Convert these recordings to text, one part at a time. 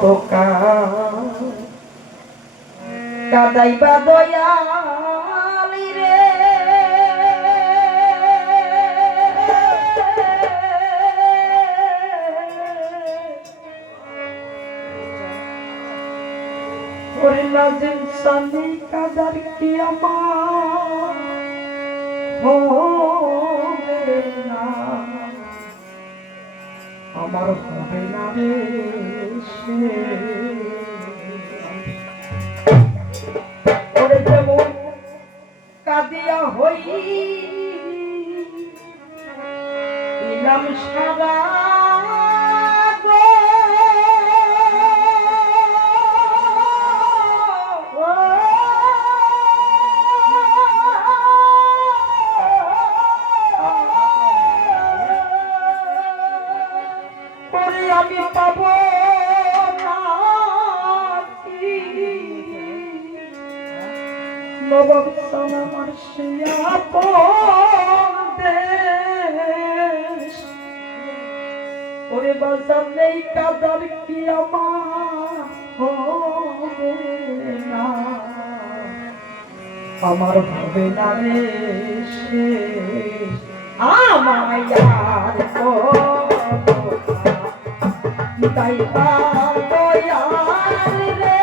তোকা কাদাইবা দয়ালি রে ওরে নাজিম সানি কাদার কি আমার হবে না আমার হবে না রে ওরে যেমন কাদিয়া হই ইলাম সারা আমি পাব নবাব আমার ওরে বাজার নেই কাদার কি আমার হবে না আমার হবে না রে আমায় তাই দয়াল রে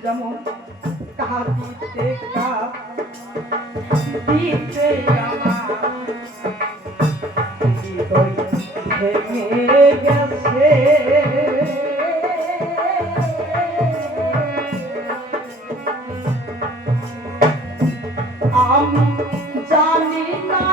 যেমন কাঁদিতে কাঁদিতে আমার হৃদয় ভেঙে গেছে আমি জানি না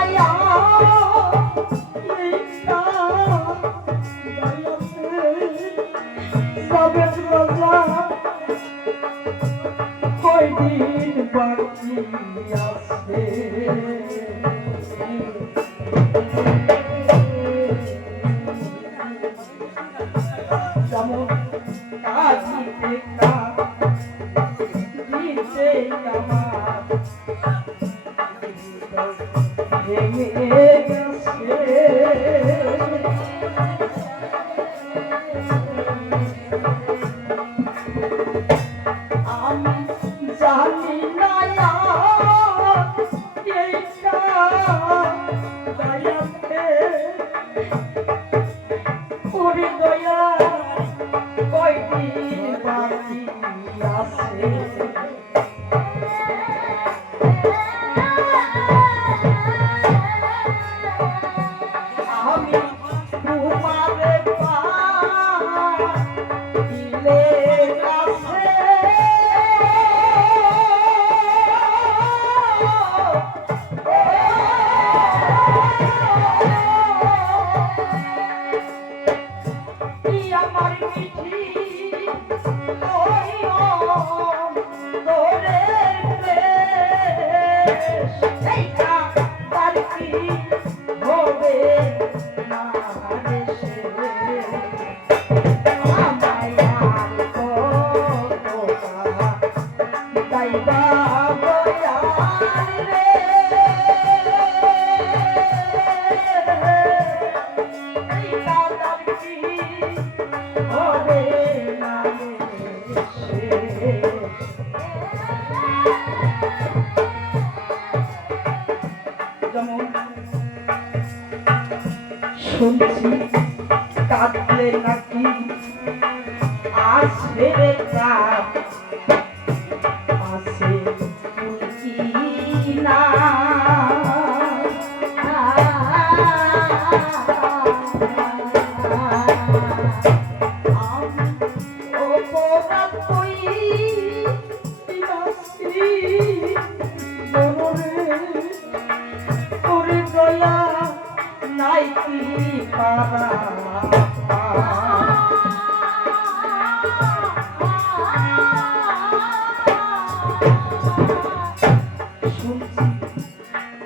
কয়দিন বাকি আছে যেমন কাঁদিতে কাঁদিতে আমার ভেঙে গেছে আমি জানি না দয়াতে ওরে দয়া কয়দিন বাকি আছে আমি তোমারে পাইলে কাছে আমার মিঠি হবে না যেমন শুনছি কাঁদলে নাকি আসে রে চাপ আসে না নাই কি পারা শুনছি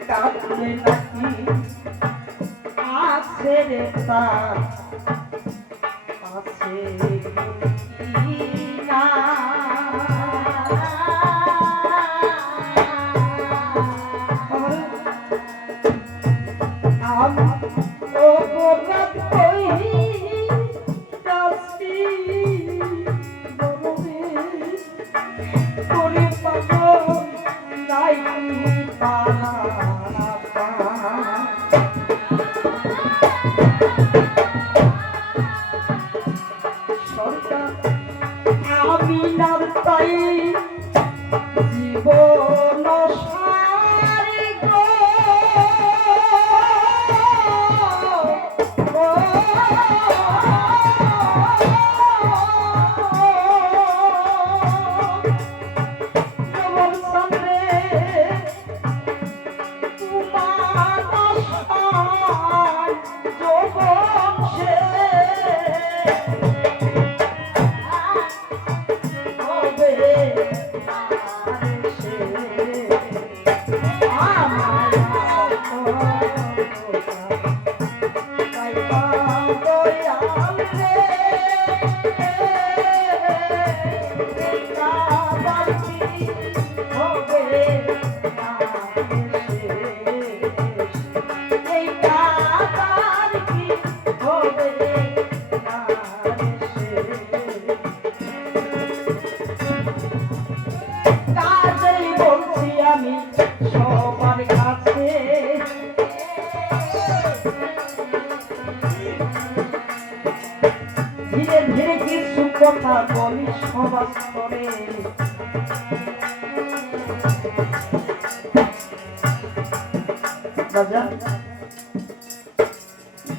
কাঁদলে নাকি আছে রে তার আছে আমি নার তাই জীবন সারি গো যেমন সামনে তোমার আশায় যৌবন সে হবে আর সে আমার তাই দয়াল রে কাবাতি হবে এই কাবার কি হবে কাজেই বলছি আমি সবার কাছে ধীরে ধীরে কিছু কথা বলি সবার স্তরে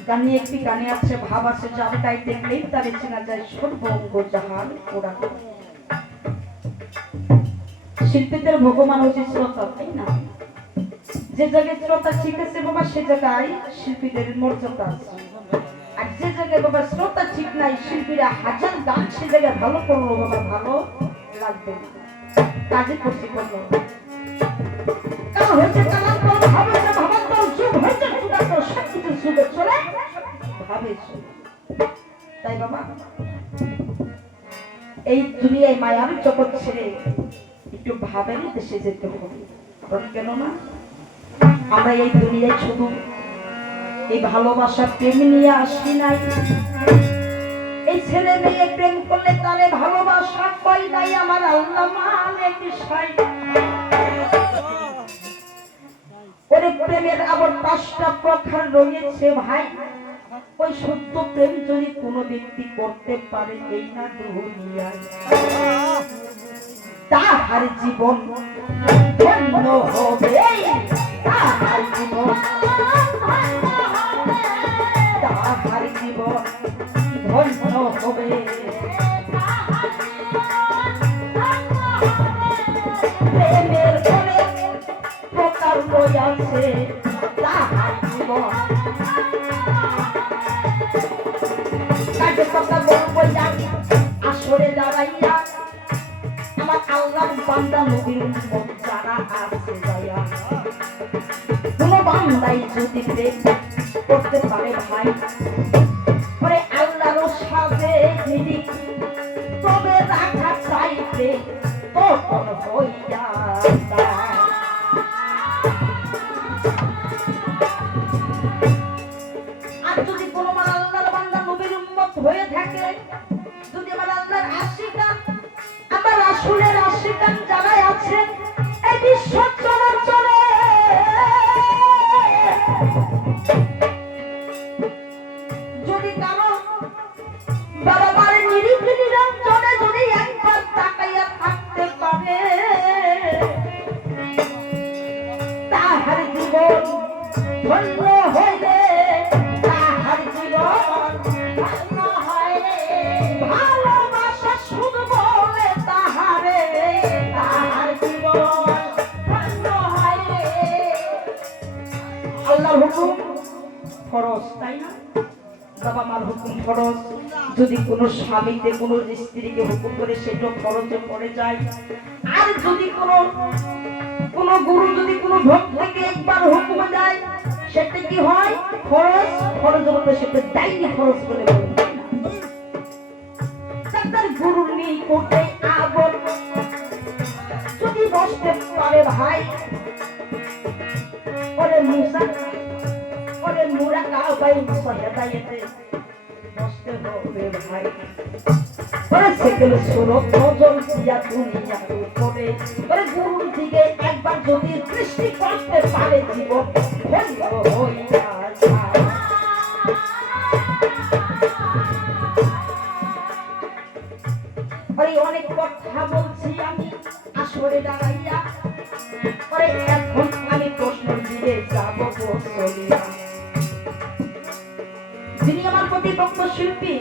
গানে একটি গানে আছে ভাব আছে যার তাই দেখলেই তারে চেনা যায় সর্বঙ্গ জাহান ওরা শিল্পীদের ভগবান হচ্ছে শ্রোতা তাই না যে জায়গায় শ্রোতা ঠিক আছে বাবা সে জায়গায় শিল্পীদের মর্যাদা আছে আর যে জায়গায় বাবা শ্রোতা ঠিক নাই শিল্পীরা হাজার গান সে জায়গায় ভালো করলো বাবা ভালো লাগবে না কাজে করছি করলো কারণ হচ্ছে কালান্তর ভাবেছে ভাবান্তর যুগ হয়েছে যুগান্তর সবকিছু যুগে চলে ভাবে তাই বাবা এই দুনিয়ায় মায়ার জগৎ ছেড়ে একটু ভাবেরই দেশে যেতে হবে কারণ কেন না আমরা এই দুনিয়ায় শুধু এই ভালোবাসা প্রেম নিয়ে আসি নাই এই ছেলে মেয়ে প্রেম করলে তারে ভালোবাসা কই নাই আমার আল্লাহ মানে বিষয় ওরে প্রেমের আবার 5টা প্রকার রয়েছে ভাই ওই সত্য প্রেম যদি কোনো ব্যক্তি করতে পারে এই না দুনিয়ায় তাহার জীবন ধন্য হবে তাহার জীবন তাহার জীবন ধন্য হবে প্রেমের অনেক প্রকার রয়েছে তাহার জীবন কাজে কথা বলবো জানি আসরে দাঁড়াইয়া আমার আল্লাহর বান্দা নবীর উম্মত যারা আছে যায়া কোন বান্দাই যদি প্রেম করতে পারে ভাই পরে আল্লাহর সাথে যদি তবে রাখা চাইবে তখন হইয়া আর যদি কোনো আল্লাহর বান্দা নবীর উম্মত হয়ে থাকে যদি আমার আল্লাহর আশিকা আমার রাসূলের আশিকান যারা আছেন এই বিশ্ব চরাচরে যদি কারো বাবা মার নিরিখে নিরঞ্জনে যদি একবার তাকাইয়া থাকতে পারে তাহার জীবন ধন্য হইলে তাহার জীবন ধন্য হইলে ভালোবাসা শুধু বলে তাহারে তাহার জীবন ধন্য হইলে আল্লাহর হুকুম ফরজ তাই না বাবা মার হুকুম ফরজ যদি কোনো স্বামীতে কোনো স্ত্রীকে হুকুম করে সেটা ফরজে পড়ে যায় আর যদি কোনো গুরু যদি কোনো ভক্তকে একবার হুকুম দেয় সেটা কি হয় ফরজ ফরজ বলতে সেটা দায়ী ফরজ বলে বলে তার গুরুর নিকটে আবর যদি বসতে পারে ভাই ওরে মুসা ওরে মুরা কাবাই মুসা হেদায়েতে বসতে হবে ভাই ওরে সেকেলে সুরত নজর দিয়া দুনিয়া উপরে ওরে গুরুর দিকে একবার যদি দৃষ্টি করতে পারে জীবন ধন্য হইয়া যায় পরে অনেক কথা বলছি আমি আসরে দাঁড়াইয়া, পরে এখন আমি প্রশ্ন দিয়ে যাব বলিয়া। যিনি আমার প্রতিপক্ষ শিল্পী,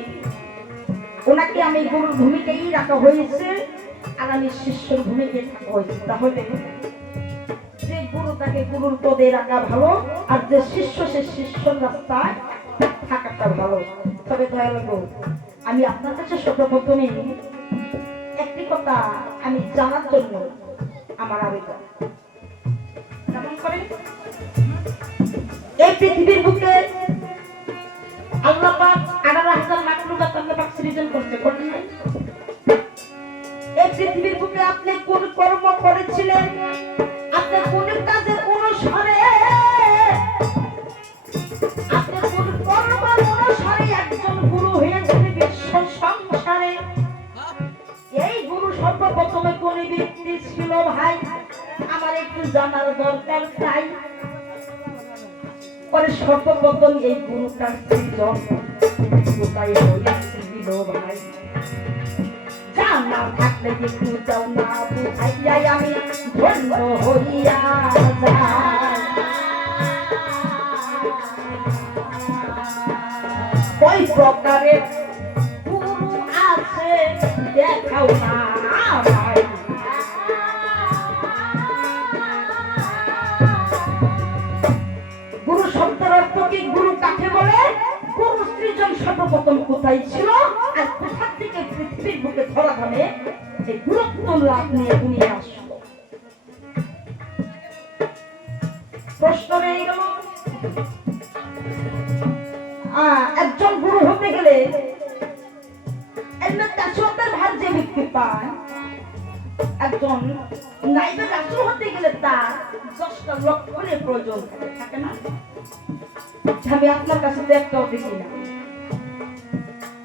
ওনাকে আমি গুরুর ভূমিকাই রাখা হয়েছে, আর আমি শিষ্যর ভূমিকায় থাকা হয়েছে। তাহলে যে গুরু তাকে গুরুর পদে রাখা ভালো, আর যে শিষ্য সে শিষ্যর রাস্তায় থাকাটা ভালো। তবে দয়াল গো, আমি আপনার কাছে সর্বপ্রথমে একটি কথা আমি জানার জন্য আমার আবেদন, কেমন করে এই পৃথিবীর বুকে আল্লাহ পাক 18,000 মাখলুকাত আল্লাহ পাক সৃজন করতে করেন নাই? এই পৃথিবীর বুকে আপনি কোন কর্ম করেছিলেন, আপনি কোন কাজের অনুসারে, আপনি কোন কর্ম অনুসারে একজন গুরু হয়েছেন বিশ্ব সংসারে? এই গুরু সর্বপ্রথমে কোন ব্যক্তি ছিল ভাই, আমার একটু জানার দরকার তাই। পরে সর্বপ্রথম এই গুরুটার সৃজন কোথায় হয়েছিল ভাই? জানা থাকলে একটু যাও না বুঝাইয়াই আমি ধন্য হইয়া যাই। কয় প্রকারের গুরু আছে দেখাও না ভাই। গুরু শব্দের অর্থ কি? গুরু কাকে বলে? গুরু সৃজন সর্বপ্রথম কোথায় ছিল, আর কোথা থেকে পৃথিবীর বুকে ধরা ধামে এই গুরুত্ব লাভ নিয়ে উনি আসলো। প্রশ্ন রয়ে গেল, একজন গুরু হতে গেলে ভার যে ব্যক্তি পায়, একজন নাইবের রাসূল হতে গেলে তার 10টা লক্ষণের প্রয়োজন থাকে না? আমি আপনার কাছে তো একটাও দেখি না।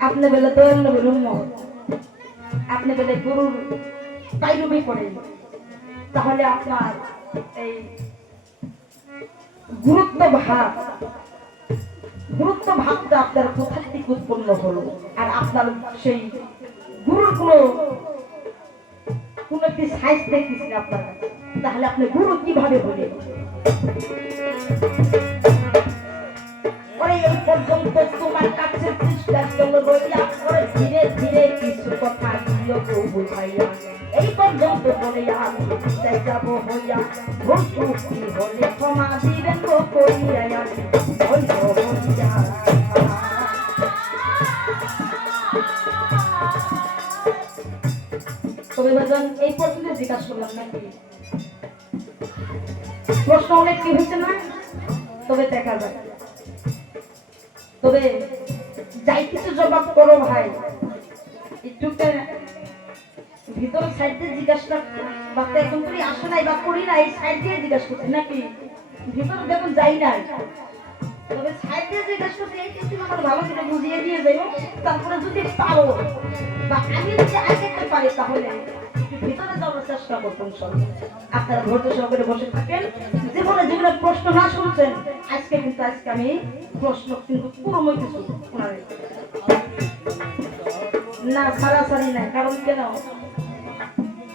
আপনি বলে দয়াল নবীর উম্মত, আপনি বলে গুরুর পাইরুবি করেন, তাহলে আপনার এই গুরুত্ব ভাবটা আপনার কোথা থেকে উৎপন্ন হলো? আর আপনার সেই গুরুর কোন একটি সাইজ দেখতেছেন আপনার কাছে, তাহলে আপনি গুরু কিভাবে বলেন? এই পর্যন্ত তোমার কাছে চেষ্টার জন্য রইয়া, পরে ধীরে ধীরে কিছু কথা দিও তো বুঝাইয়া, এই পর্যন্ত বলে আমি চাই যাব হইয়া, ভুল ত্রুটি হলে ক্ষমা দিবেন তো করিয়া আমি হইব হইয়া। তবে ভাজন এই পর্যন্ত জিজ্ঞাসা করলাম নাকি? প্রশ্ন অনেক কি হয়েছে না? তবে দেখা যায়, তবে যাই কিছু জবাব করো ভাই, একটু ভিতর সাইড দিয়ে জিজ্ঞাসা বাচ্চা এখন করি আসে নাই বা করি নাই, সাইড দিয়ে জিজ্ঞাসা করছি নাকি? ভিতরে দেখুন যাই নাই, তবে সাইড দিয়ে জিজ্ঞাসা করছি এই কিছু আমার ভালো করে বুঝিয়ে দিয়ে যাই। তারপরে যদি পারো বা আমি যদি আগে পারি, তাহলে ভিতরে যাওয়ার চেষ্টা করতাম। সব আপনারা ধৈর্য সহকারে বসে থাকেন। জীবনে যেগুলো প্রশ্ন না শুনছেন, আজকে আমি প্রশ্ন কিন্তু পুরোময় কিছু না ছাড়াছাড়ি নাই। কারণ কেন?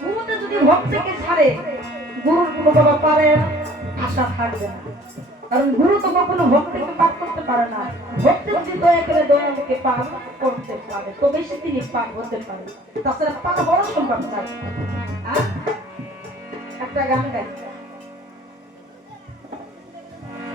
গুরুতে যদি ভক্তকে ছাড়ে, গুরুর কোনো বাবা পারে আশা থাকবে না। কারণ গুরু তো কখনো ভক্তকে পাপ করতে পারে না। ভক্ত যদি দয়া করে দয়াকে পাপ করতে পারে, তো বেশি তিনি পাপ হতে পারে। তাছাড়া পাপ বড় সম্ভব না। একটা গান গাই।